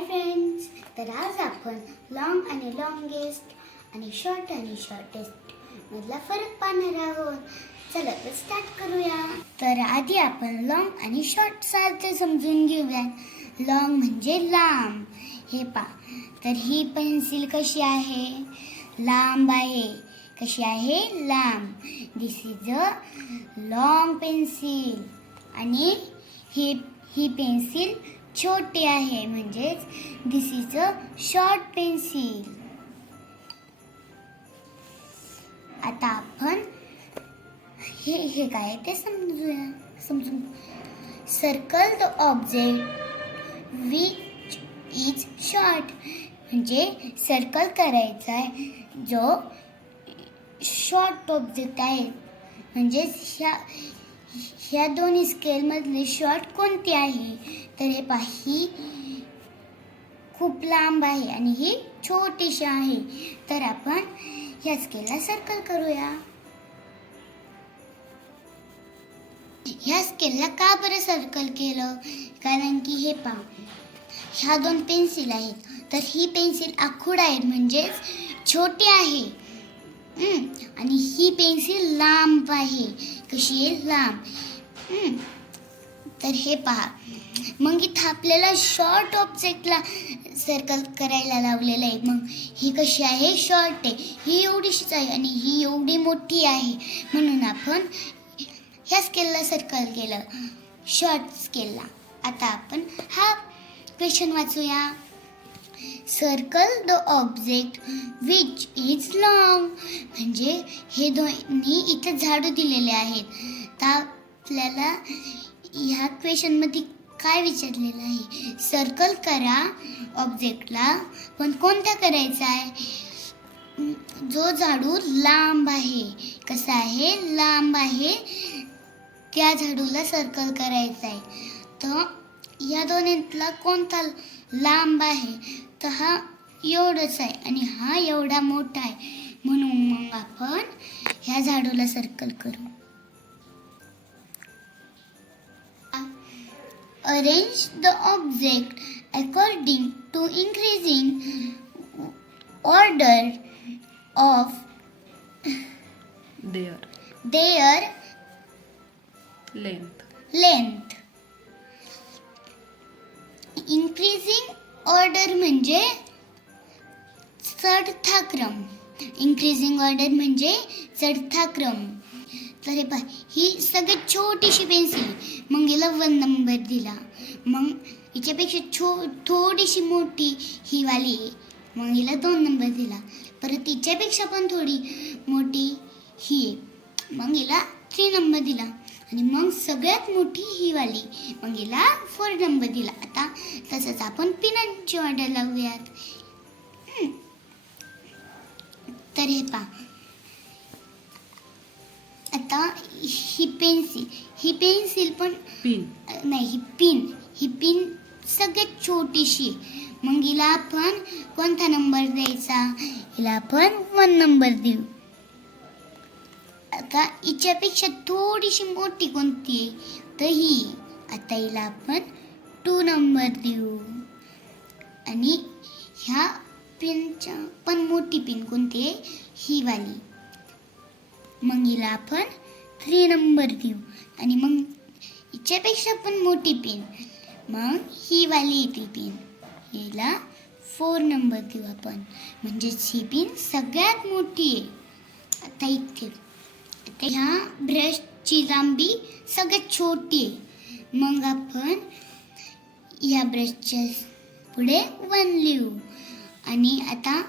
Hi friends तर आज आपण लॉंग आणि लॉंगेस्ट आणि शॉर्ट आणि शॉर्टेस्ट मधला फरक पाहणार आहोत. चला तर स्टार्ट करूया. तर आधी आपण लॉंग आणि शॉर्ट सारखे समजून घेऊया. लॉंग म्हणजे लांब. हे पा तर ही पेन्सिल कशी आहे? लांब आहे. कशी आहे? लांब. This is a long pencil आणि ही ही पेन्सिल छोटी आहे म्हणजेच this is a short pencil आता आपण हे हे काय ते समजूया. समजू circle the object which is short म्हणजे सर्कल करायचा आहे जो शॉर्ट ऑब्जेक्ट आहे. म्हणजेच ह्या ह्या दोन्ही स्केलमधले शॉर्ट कोणती आहे? तर हे पहा ही खूप लांब आहे आणि ही छोटीशी आहे. तर आपण ह्या स्केलला सर्कल करूया. ह्या स्केलला का बरं सर्कल केलं? कारण की हे पहा ह्या दोन पेन्सिल आहेत. तर ही पेन्सिल आखूड आहे म्हणजेच छोटी आहे. आणि ही पेन्सिल लांब आहे. कशी आहे? लांब. तर हे पहा. मग इथं आपल्याला शॉर्ट ऑब्जेक्टला सर्कल करायला लावलेलं आहे. मग ही कशी आहे? शॉर्ट आहे. ही एवढीशीच आहे आणि ही एवढी मोठी आहे. म्हणून आपण ह्या स्केलला सर्कल केलं. शॉर्ट स्केलला आता आपण हा question वाचूया. Circle the object which is long म्हणजे हे दोन्ही इथं झाडू दिलेले आहेत. तर आपल्याला ह्या क्वेश्चनमध्ये काय विचारलेलं आहे? सर्कल करा ऑब्जेक्टला पण कोणता करायचा आहे? जो झाडू लांब आहे. कसा आहे? लांब आहे. त्या झाडूला सर्कल करायचा आहे. तर या दोन्हीतला कोणता लांब आहे? तर हा एवढंच आहे आणि हा एवढा मोठा आहे. म्हणून मग आपण ह्या झाडूला सर्कल करू. Arrange the object according to increasing order of their their length length increasing order म्हणजे चढता क्रम इन्क्रीजिंग ऑर्डर म्हणजे चढता क्रम तर हे पहा ही सगळ्यात छोटीशी पेन्सिल मग हिला वन नंबर दिला. मग हिच्यापेक्षा छो थोडीशी मोठी ही वाली. आहे मग हिला दोन नंबर दिला. परत तिच्यापेक्षा पण थोडी मोठी ही. आहे मग हिला थ्री नंबर दिला. आणि मग सगळ्यात मोठी ही वाली मग हिला फोर नंबर दिला. आता तसंच आपण पिनांची ऑर्डर लावूयात. तर हे पहा. आता ही पेन्सिल ही पेन्सिल पण पिन. नाही ही पिन ही पिन सगळ्यात छोटीशी. मग हिला आपण कोणता नंबर द्यायचा? हिला आपण वन नंबर देऊ. आता हिच्यापेक्षा थोडीशी मोठी कोणती आहे? तर ही. आता हिला आपण टू नंबर देऊ. आणि ह्या पिनच्या पण मोठी पिन कोणती आहे? ही वाली. मग हिला आपण थ्री नंबर देऊ. आणि मग हिच्यापेक्षा पण मोठी पिन मग ही वाली ती पिन हिला फोर नंबर देऊ आपण. म्हणजेच ही पिन सगळ्यात मोठी आहे. आता इथे ह्या ब्रशची लांबी सगळ्यात छोटी आहे. मग आपण या ब्रशच्या पुढे वन लिहू. आणि आता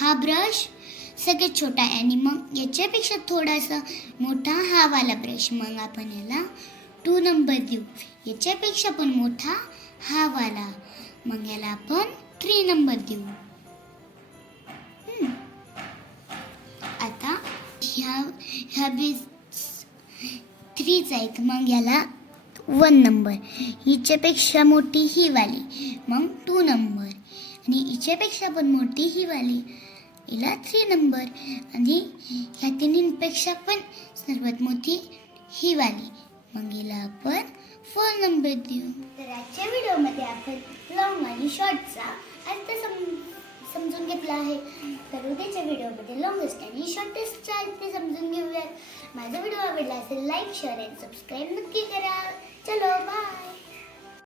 हा ब्रश सगळ्यात छोटा आहे. आणि मग याच्यापेक्षा थोडासा मोठा हा वाला ब्रश. मग आपण याला टू नंबर देऊ. याच्यापेक्षा पण मोठा हा वाला. मग याला आपण थ्री नंबर देऊ. ह्या ह्या बी थ्रीच आहेत. मग याला वन नंबर हिच्यापेक्षा मोठी ही वाली. मग टू नंबर आणि हिच्यापेक्षा पण मोठी ही वाली. हिला थ्री नंबर आणि ह्या तिन्हींपेक्षा पण सर्वात मोठी ही वाली. मग हिला आपण फोर नंबर देऊ. तर आजच्या व्हिडिओमध्ये आपण लॉंग आणि शॉर्टचा अर्थ सम समजून घेतला आहे. तर उद्याच्या व्हिडिओमध्ये लॉंगेस्ट आणि शॉर्टेस्टचा ते समजून घेऊयात. माझा व्हिडिओ आवडला असेल लाईक शेअर अँड सबस्क्राईब नक्की करा. चलो बाय